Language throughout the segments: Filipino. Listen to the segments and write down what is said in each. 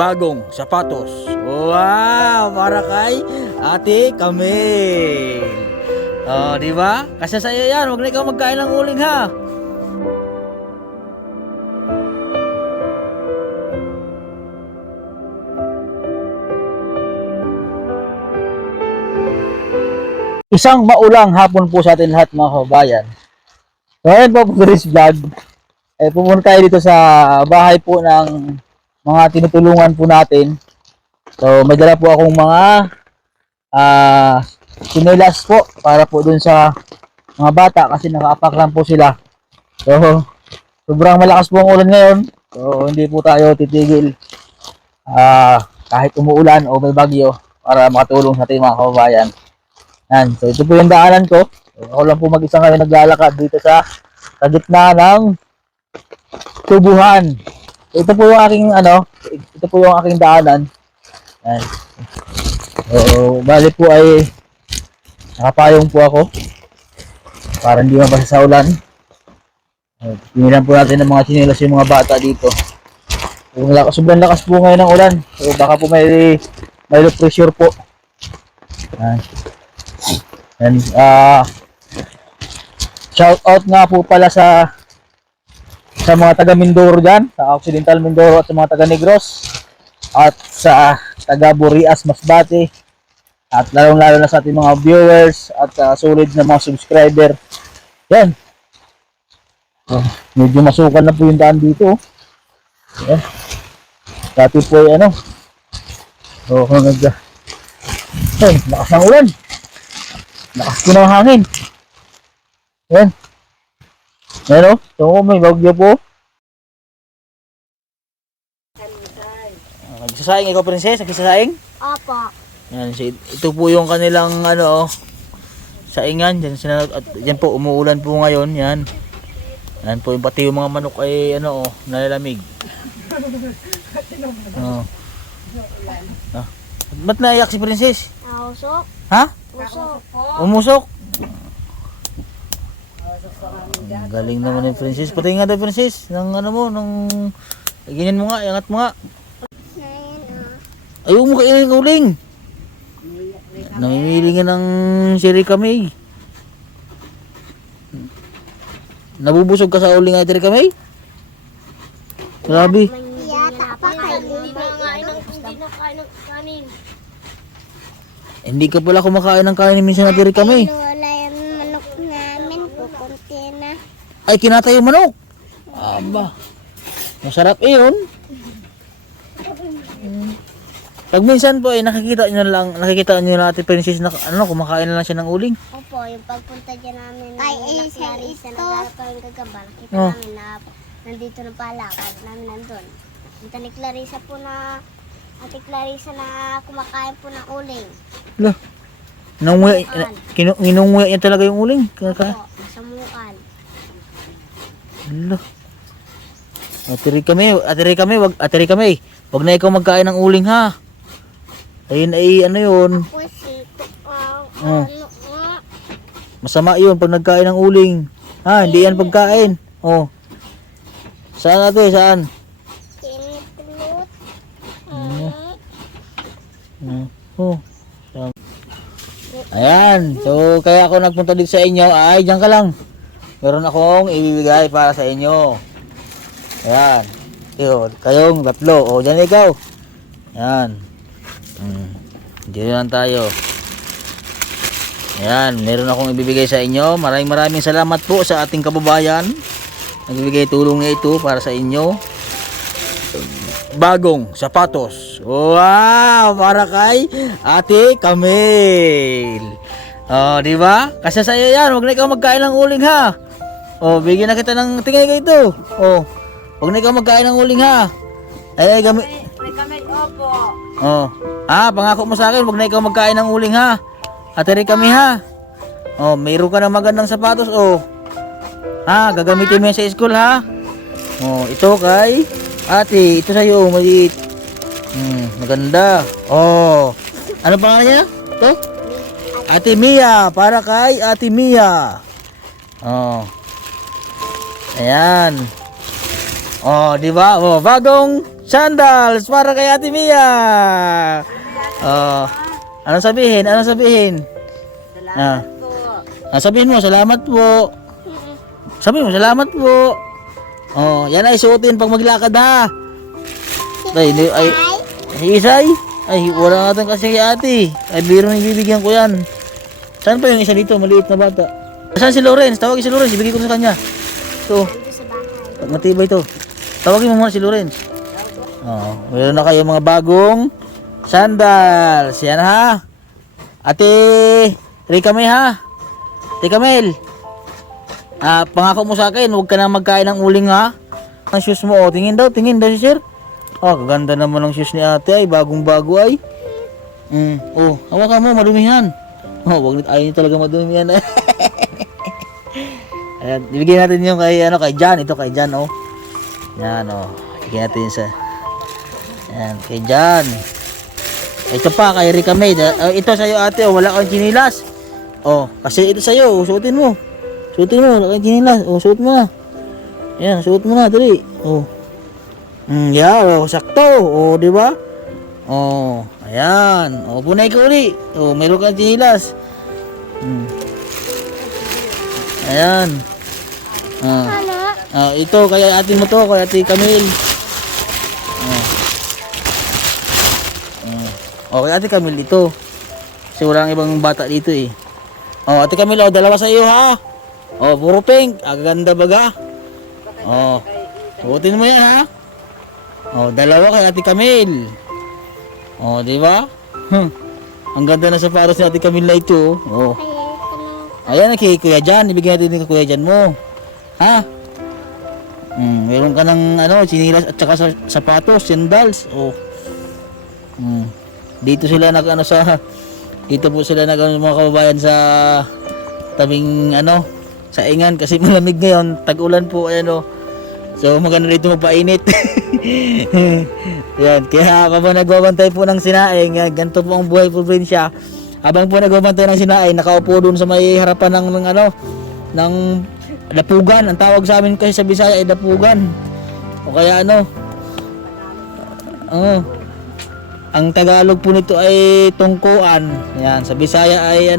bagong sapatos. Wow, para kay Ate Camille. Oh, di ba? Kasi sa iyo yan, huwag na ikaw magkain ng uling ha. Isang maulang hapon po sa atin lahat mga kabayan. So ngayon po, Chris Vlog, pumunta tayo dito sa bahay po ng mga tinutulungan po natin. So may dala po akong mga sinelas po para po dun sa mga bata kasi nakaapak lang po sila. So sobrang malakas po ang ulan ngayon. So hindi po tayo titigil kahit umuulan o may bagyo para makatulong sa ating mga kababayan. Yan. So ito po yung daanan ko. Ako lang po mag-isa ngayon naglalakad dito sa gitna ng tubuhan. Ito po yung aking ito po yung aking daanan. Yan. So bali po ay nakapayong po ako para hindi mabasa sa ulan. Pinilan po natin ng mga tsinelas yung mga bata dito. Sobrang lakas po ngayon ng ulan. So baka po may low pressure po. Yan. And shout out nga po pala sa mga taga Mindoro diyan, sa Occidental Mindoro at sa mga taga Negros at sa taga Burias Masbate at lalong-lalo na sa ating mga viewers at solid na mga subscriber. Yan. Medyo masukan na po yung daan dito. Yan. Dati po ay lakas ng ulan. Lakas ko ng hangin. Yan. Yan o. So, may bagyo po. Nagsasaing ikaw, princess? Nagsasaing? Opo. Yan. Ito po yung kanilang saingan. Yan po, umuulan po ngayon. Yan. Yan po yung pati yung mga manok ay nalalamig. Ba't naiyak si princess? Nausok. Ha? Usok. Umusok? Galing naman yung princess. Pati nga daw princess. Ng ganyan mo nga, iangat mo nga. Ayaw mo kainin ng uling. Namimili nga ng siri kami. Nabubusog ka sa uling ay siri kami? Grabe. Yata pa kayo. Hindi na kain ng kanin. Hindi ka pala kumakain ng kanin minsan na siri kami. Wala yung manok namin po. Kunti na. Ay, kinatay yung manok. Aba. Masarap yun. Pag minsan po ay nakikita nyo na Ate Princess na kumakain na lang siya ng uling. Opo, yung pagpunta dyan namin ng Clarissa, nagharap kami kagaba, nakita namin na nandito na pala, kahit namin nandun. Punta ni Clarissa po na, Ate Clarissa na kumakain po ng uling. Lah. Kinunguya niya talaga yung uling. Opo, masamukan. Lah. Atiri kami, wag na ikaw magkain ng uling ha. Ayun ay yun. Masama yun pag nagkain ng uling. Ha, hindi yan pagkain. Oh. Saan natin? Saan? Oh. Ayan. So, kaya ako nagpunta dito sa inyo. Ay, diyan ka lang. Meron akong ibibigay para sa inyo. Ayan. Yun. Kayong tatlo. O, dyan ikaw. Ayan. Diyan lang tayo. Ayan. Meron akong ibibigay sa inyo. Maraming salamat po sa ating kababayan. Nagbibigay tulong niya ito para sa inyo. Bagong sapatos. Wow! Para kay Ate Camille. Oh, di ba? Kasi sa iyo yan. Huwag na ikaw magkain ng uling ha. Oh, bigyan na kita ng tingay ka ito. Oh. Huwag na ikaw magkain ng uling ha. Ay, gamit. Opo. Oh. Pangako mo sa akin, huwag na ikaw magkain ng uling ha. Ate kami ha. Oh, mayroon ka ng magandang sapatos oh. Gagamitin mo yan sa school ha. Oh, ito kay Ate, ito sa iyo, maliit. Maganda. Oh. Ano pangalan niya? Ito? Ate Mia, para kay Ate Mia. Oh. Ayan. Oh, di ba? Oh, bagong Sandals para kay Ate Mia. Oh, ano sabihin? Ano sabihin? Ah. Sabihin mo, salamat po. Sabihin mo, salamat po. Oh, yan ay suotin pag maglakad ha. Ay, Isay? Ay, wala natin kasi kay ate. Ay, biro na ibibigyan ko yan. Saan pa yung isa dito? Maliit na bata. Saan si Lawrence? Tawagin si Lawrence. Ibigay ko sa kanya. Ito. Nandito sa bahay. Matibay ito. Tawagin mo muna si Lawrence. Oh, meron na kayo mga bagong sandals. Yan ha. Ate Rika May ha. Ate Camel. Pangako mo sa akin, huwag ka na magkain ng uling ha. Ang shoes mo, oh, tingin daw si sir. Kaganda naman ng shoes ni ate ay, bagong bago ay. Oh, hawakan mo, madumihan. Wag ayaw niyo talaga madumihan. Ayan, ibigay natin yung kay Jan, ito kay Jan oh. Yan oh. Ibigay natin sa yan, kay Jan. Ito pa kay Rika May. Ito sa'yo ate, oh, wala kang chinilas. Oh, kasi ito sa'yo, oh, suotin mo. Suotin mo, wala kang chinilas. Oh, suot mo na. Yan, suot mo na, dali. Oh. Oh, sakto. Oh, di ba? Oh, ayan. Oh, punay ka uli. Oh, meron kang chinilas. Ayan. Ito, kaya ate mo to, kaya ate Camille. Okay, ate Camille ito. Kasi walang ibang bata dito eh. Oh, ate Camille, oh, dalawa sa iyo ha. Oh, puro pink. Aganda baga. Oh, suotin mo yan ha. Oh, dalawa kay ate Camille. Oh, di ba? Ang ganda na sapatos ni ate Camille na ito. Oh. Ayan, kay Kuya Jan. Ibigay natin din kay Kuya Jan mo. Ha? Meron ka ng chinilas at saka sapatos, sandals. Oh. Dito sila dito po sila mga kababayan sa tabing sa ingan kasi malamig ngayon, tag-ulan po ayan oh. So maganda dito magpainit. Yan, kaya habang nagbabantay po ng sinaing, ganito po ang buhay probinsya. Habang po nagbabantay ng sinaing, nakaupo doon sa may harapan ng dapugan. Ang tawag sa amin kasi sa Bisaya ay dapugan. O kaya ang Tagalog po nito ay tungkuan. Yan, sa Bisaya ay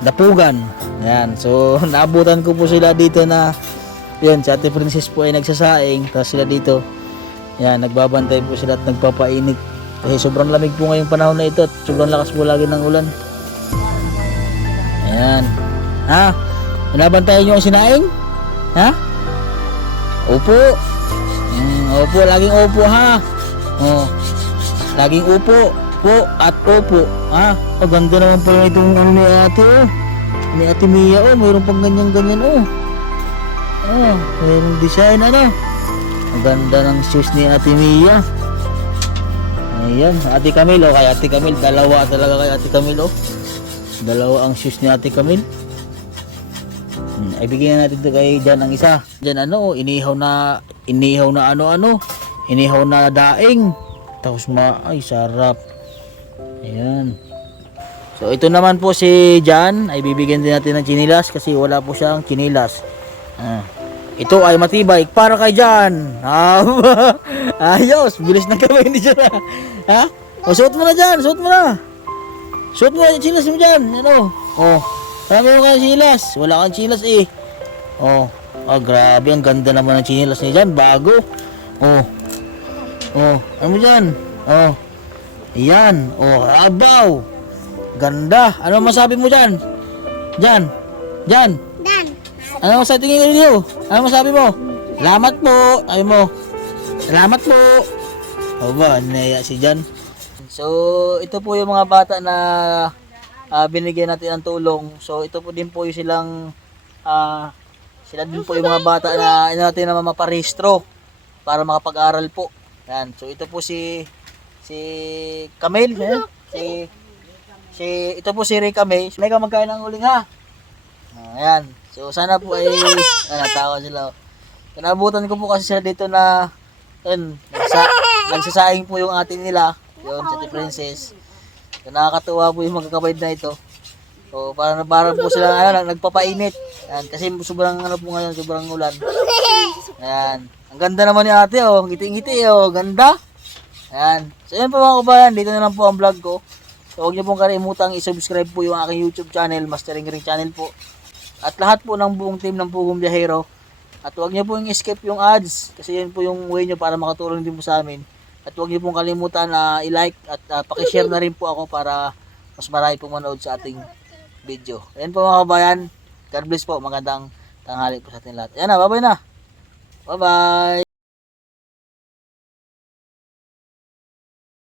dapugan. Yan, so naabutan ko po sila dito na yun, si Ate Princess po ay nagsasaing, tapos sila dito. Yan, nagbabantay po sila at nagpapainit. Kasi sobrang lamig po ngayong panahon na ito at sobrang lakas po lagi ng ulan. Ayan. Ha? Binabantayan nyo ang sinaing? Ha? Opo. Opo, laging opo ha. Oh. Laging upo, po at opo. Ganda naman pala itong ni ate oh. Ni Ate Mia oh, mayroon pang ganyan oh. Mayroong design Ang ganda ng shoes ni Ate Mia. Ayan, Ate Camille oh, kay Ate Camille, dalawa talaga kay Ate Camille oh. Dalawa ang shoes ni Ate Camille. Ay bigyan natin ito kay Jan ang isa. Jan inihaw na inihaw na daing. Tapos ay sarap. Ayan. So ito naman po si Jan, ay bibigyan din natin ng chinilas kasi wala po siyang chinilas. Ito ay matibay para kay Jan. Ayos, bilis ng kamay ni Jan. Ha? O suot mo na Jan, suot mo na. Suot mo na yung chinilas mo Jan. Marami mo kayong chinilas. Wala kang chinilas eh. Grabe, ang ganda naman ng chinilas ni Jan, bago. Ano mo dyan? Ayan. Abaw. Ganda. Ano masabi mo dyan? Jan. Ano masabi tingin niyo? Ano masabi mo? Salamat po. Ay mo. Salamat po. Naya si Jan. So, ito po yung mga bata na binigyan natin ng tulong. So, ito po din po yung sila din po yung mga bata na natin na maparehistro para makapag-aral po. Yan. So ito po si Camille, ito po si Rika May. May ka magkain ng uling ha. Ayan. So sana po ay natawa sila. Kinabutan ko po kasi sila dito na nagsasaing po yung atin nila, yung si Ate Princess. So, nakakatuwa po yung magkakabayd na ito. So parang po sila nagpapainit. Ayan, kasi sobrang po ngayon, sobrang ulan. Ayan. Ang ganda naman ni ate, oh. Ngiti-ngiti, oh. Ganda. Ayan. So, yun po mga kabayan. Dito na lang po ang vlog ko. So, huwag niyo pong kalimutang i-subscribe po yung aking YouTube channel, Mastering Ring Channel po. At lahat po ng buong team ng Pugong Biyahero. At huwag niyo pong i-skip yung ads. Kasi yun po yung way niyo para makatulong din po sa amin. At huwag niyo pong kalimutan na i-like at pakishare na rin po ako para mas marami pong manood sa ating video. Ayan po mga kabayan. God bless po. Magandang tanghali po sa ating lahat. Ayan na, bye-bye na. Bye-bye.